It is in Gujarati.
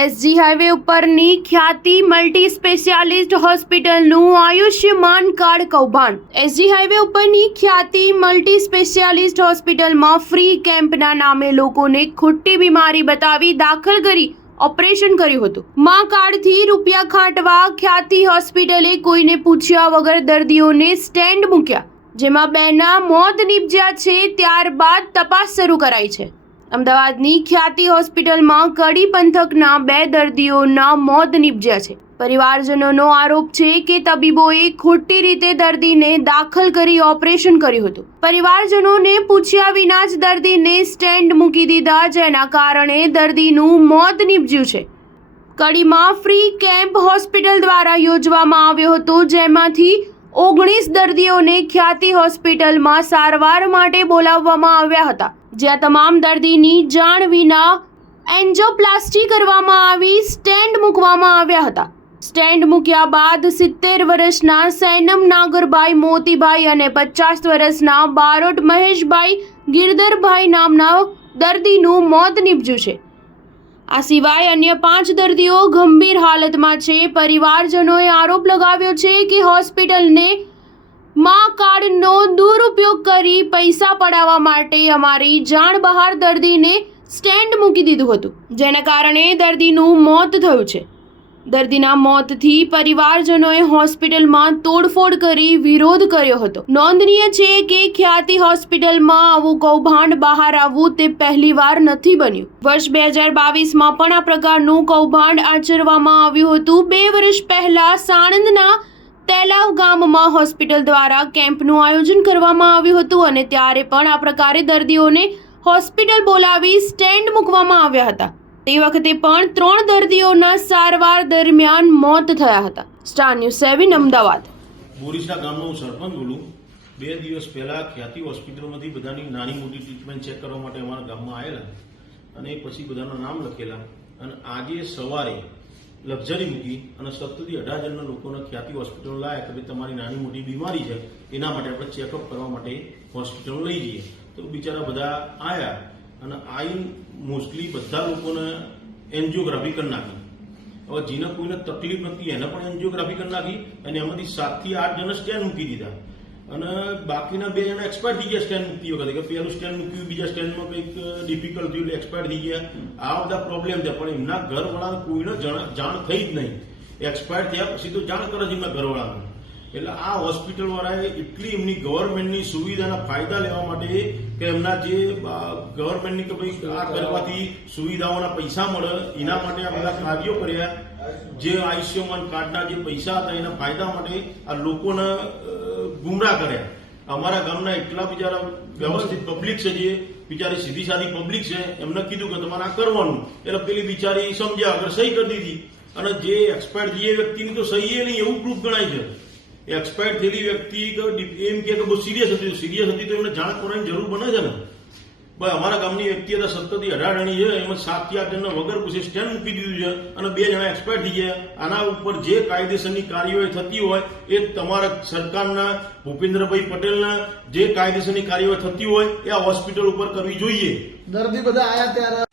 એસજી હાઈવે ઉપરની ખ્યાતિ મલ્ટી સ્પેશિયાલિસ્ટ હોસ્પિટલનું આયુષ્યમાન કાર્ડ કૌભાંડ। એસજી હાઈવે ઉપરની ખ્યાતિ મલ્ટી સ્પેશિયાલિસ્ટ હોસ્પિટલમાં ફ્રી કેમ્પના નામે લોકોને ખોટી બીમારી બતાવી દાખલ કરી ઓપરેશન કર્યું હતું। માં કાર્ડથી રૂપિયા ખાંટવા ખ્યાતિ હોસ્પિટલે કોઈને પૂછ્યા વગર દર્દીઓને સ્ટેન્ડ મૂક્યા, જેમાં 2ના મોત નીપજ્યા છે। ત્યારબાદ તપાસ શરૂ કરાઈ છે। અમદાવાદની ખ્યાતિ હોસ્પિટલમાં કડી પંથકના 2 દર્દીઓના મોત નીપજ્યા છે। પરિવારજનોનો આરોપ છે કે તબીબોએ ખોટી રીતે દર્દીને દાખલ કરી ઓપરેશન કર્યું હતું। પરિવારજનોને પૂછ્યા વિના જ દર્દીને સ્ટેન્ડ મૂકી દીધા, જેના કારણે દર્દીનું મોત નીપજ્યું છે। કડીમાં ફ્રી કેમ્પ હોસ્પિટલ દ્વારા યોજવામાં આવ્યો હતો, જેમાંથી 19 દર્દીઓને ખ્યાતિ હોસ્પિટલમાં સારવાર માટે બોલાવવામાં આવ્યા હતા, જ્યાં તમામ દર્દીની જાણ વિના એન્જિયોપ્લાસ્ટી કરવામાં આવી સ્ટેન્ડ મૂકવામાં આવ્યા હતા। સ્ટેન્ડ મૂક્યા બાદ 70 વર્ષના સૈનમ નાગરભાઈ મોતીભાઈ અને 50 વર્ષના બારોટ મહેશભાઈ ગિરધરભાઈ નામના દર્દીનું મોત નીપજ્યું છે। આ સિવાય અન્ય 5 દર્દીઓ ગંભીર હાલતમાં છે। પરિવારજનોએ આરોપ લગાવ્યો છે કે હોસ્પિટલને માં કાર્ડનો દુરુપયોગ કરી પૈસા પડાવવા માટે અમારી જાણ બહાર દર્દીને સ્ટેન્ડ મૂકી દીધું હતું, જેના કારણે દર્દીનું મોત થયું છે। દર્દીના મોતથી પરિવારજનોએ હોસ્પિટલમાં તોડફોડ કરી વિરોધ કર્યો હતો। નોંધનીય છે કે ખ્યાતિ હોસ્પિટલમાં આવું કૌભાંડ બહાર આવવું તે પહેલીવાર નથી બન્યું। વર્ષ 2022માં પણ આ પ્રકારનું કૌભાંડ આચરવામાં આવ્યું હતું। 2 વર્ષ પહેલા સાણંદના તેલાવ ગામમાં હોસ્પિટલ દ્વારા કેમ્પનું આયોજન કરવામાં આવ્યું હતું અને ત્યારે પણ આ પ્રકારે દર્દીઓને હોસ્પિટલ બોલાવી સ્ટેન્ડ મૂકવામાં આવ્યા હતા। તે વખતે પણ 3 દર્દીઓના સારવાર દરમિયાન મોત થયા હતા। Star news 7 Ahmedabad. બોરીસના ગામનો હું સરપંચ બોલું। 2 દિવસ પહેલા ખ્યાતિ હોસ્પિટલમાંથી બધાની નાની મોટી ટ્રીટમેન્ટ ચેક કરવા માટે અમારા ગામમાં આવેલા અને પછી બધાના નામ લખેલા અને આજે સવારે લક્ઝરી મૂકી અને 17 થી 18 જણના લોકોને ખ્યાતિ હોસ્પિટલ લાયા કે ભાઈ તમારી નાની મોટી બીમારી છે, એના માટે આપણે ચેકઅપ કરવા માટે હોસ્પિટલ લઈ જઈએ। તો બિચારા બધા આવ્યા અને આવીને મોસ્ટલી બધા લોકોને એન્જિયોગ્રાફી કરી નાખી। હવે જેને કોઈને તકલીફ નથી એને પણ એન્જિયોગ્રાફી કરી નાખી અને એમાંથી 7 થી 8 જણા સ્ટેન્ડ મૂકી દીધા અને બાકીના 2 જણા એક્સપાયર થઈ ગયા સ્ટેન્ડ મૂકતી વખતે, કે પહેલું સ્ટેન્ડ મૂક્યું, બીજા સ્ટેન્ડમાં કંઈક ડિફિકલ્ટ થયું એટલે એક્સપાયર થઈ ગયા। આ બધા પ્રોબ્લેમ છે, પણ એમના ઘરવાળાને કોઈને જાણ થઈ જ નહીં। એક્સપાયર થયા પછી તો જાણ કરે છે એમના ઘરવાળાને। એટલે આ હોસ્પિટલ વાળાએ એટલી એમની ગવર્મેન્ટની સુવિધાના ફાયદા લેવા માટે કે એમના જે ગવર્મેન્ટની કે ભાઈ આ કરવાથી સુવિધાઓના પૈસા મળે એના માટે આ બધા કાર્યો કર્યા। જે આયુષ્યમાન કાર્ડના જે પૈસા હતા એના ફાયદા માટે આ લોકોને ગુમરાહ કર્યા। અમારા ગામના એટલા બિચારા વ્યવસ્થિત પબ્લિક છે, જે બિચારી સીધી સાદી પબ્લિક છે, એમને કીધું કે તમારે આ કરવાનું, એટલે પેલી બિચારી સમજ્યા વગર સહી કરી દીધી અને જે એક્સપાયર થયેલી વ્યક્તિની તો સહી એ નહીં એવું પ્રૂફ ગણાય છે। એક્સપાયર થયેલી વ્યક્તિ એમ કે બહુ સિરિયસ હતી તો એમને જાણ કરવાની જરૂર બને છે ને। ભાઈ અમારા ગામની વ્યક્તિ હતા 17 થી 18 જણી છે, એમાં 7 થી 8 જણને વગર પૂછે સ્ટેન્ડ મૂકી દીધું છે અને 2 જણા એક્સપાયર થઈ ગયા। આના ઉપર જે કાયદેસરની કાર્યવાહી થતી હોય એ તમારા સરકારના ભૂપેન્દ્રભાઈ પટેલના જે કાયદેસરની કાર્યવાહી થતી હોય એ આ હોસ્પિટલ ઉપર કરવી જોઈએ। દર્દી બધા આયા ત્યારે